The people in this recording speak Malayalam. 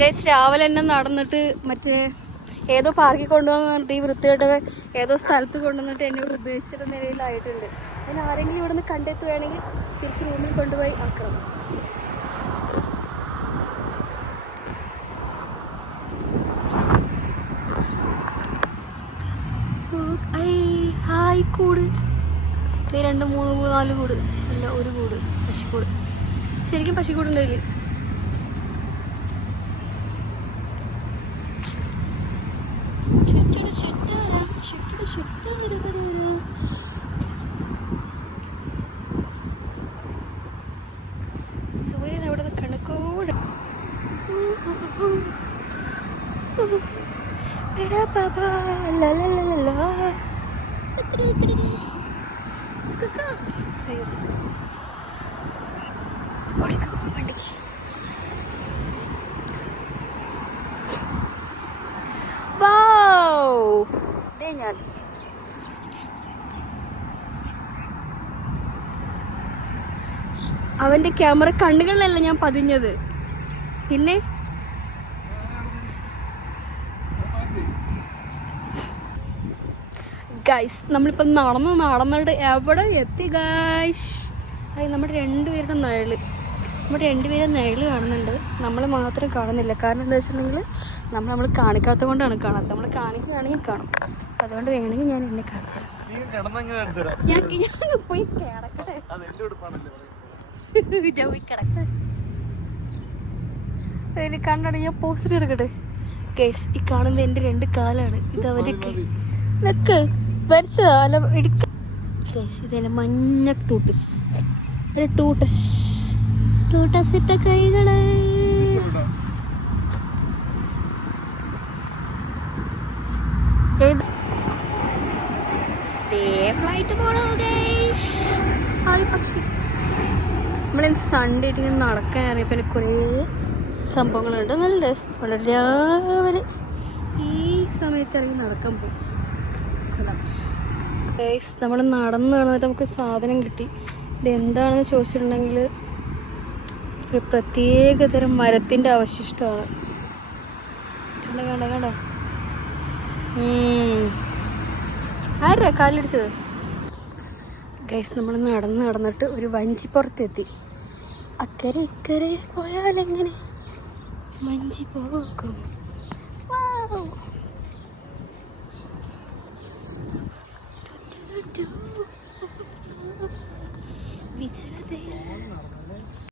ഗൈസ് രാവിലെ തന്നെ നടന്നിട്ട് മറ്റേ ഏതോ പാർക്കിൽ കൊണ്ടുപോകാൻ പറഞ്ഞിട്ട് ഈ വൃത്തികെട്ട ഏതോ സ്ഥലത്ത് കൊണ്ടുവന്നിട്ട് എന്നോട് ഉദ്ദേശിച്ചിട്ട് നിലയിലായിട്ടുണ്ട്. അതിന് ആരെങ്കിലും ഇവിടെ നിന്ന് കണ്ടെത്തുകയാണെങ്കിൽ തിരിച്ച് റൂമിൽ കൊണ്ടുപോയി ആക്കണം. ഹായ് കൂട്. ഇത് 2, 3 കൂട്, 4 കൂട് അല്ല ഒരു കൂട് പശിക്കൂട്. ശരിക്കും പശിക്കൂടുണ്ടല്ലേ? സൂര്യൻ അവിടെ കണക്കോട്. ഞാൻ അവന്റെ ക്യാമറ കണ്ണുകളിലല്ല ഞാൻ പതിഞ്ഞത്. പിന്നെ ഗൈസ് നമ്മളിപ്പം നടന്നിട്ട് എവിടെ എത്തി ഗൈസ്? നമ്മുടെ രണ്ടുപേരുടെ നിഴല് കാണുന്നുണ്ട്. നമ്മൾ മാത്രം കാണുന്നില്ല. കാരണം എന്താ വെച്ചിട്ടുണ്ടെങ്കിൽ നമ്മൾ കാണിക്കാത്തത് കൊണ്ടാണ് കാണാത്തത്. നമ്മൾ കാണിക്കുകയാണെങ്കിൽ കാണും. അതുകൊണ്ട് വേണമെങ്കിൽ ഞാൻ എന്നെ കാണിച്ചു ഞാൻ പോയി കിടക്കട്ടെ. അതിന് കണ്ണട ഞാൻ പോസ്റ്റർ എടുക്കട്ടെ. ഗൈസ് ഈ കാണുന്നത് എൻ്റെ 2 കാലാണ്. ഇത് അവരൊക്കെ ഇതൊക്കെ വരച്ചതാ അല്ല എടുക്ക. ഗൈസ് ഇതന്നെ മഞ്ഞ ടൂട്ടസ് ഇട്ട കൈകള്. ഫ്ലൈറ്റ് പോണോ ഗൈസ്? ഹായ് പക്ഷി. നമ്മളിന്ന് സൺഡേ ആയിട്ട് ഇങ്ങനെ നടക്കാൻ ഇറങ്ങിയപ്പോൾ എനിക്ക് കുറേ സംഭവങ്ങളുണ്ട്. നല്ല രസം. വളരെ രാവിലെ ഈ സമയത്ത് ഇറങ്ങി നടക്കാൻ പോകും. ഗൈസ് നമ്മൾ നടന്ന് നടന്നിട്ട് നമുക്ക് സാധനം കിട്ടി. ഇതെന്താണെന്ന് ചോദിച്ചിട്ടുണ്ടെങ്കിൽ ഒരു പ്രത്യേകതരം മരത്തിൻ്റെ അവശിഷ്ടമാണ്. കണ്ട ആരാ കാലിടിച്ചത്? ഗൈസ് നമ്മൾ നടന്നിട്ട് ഒരു വഞ്ചിപ്പുറത്തെത്തി. അക്കരെ ഇക്കരെ പോയാലെങ്ങനെ വഞ്ചി പോകും. വിചാരതയിൽ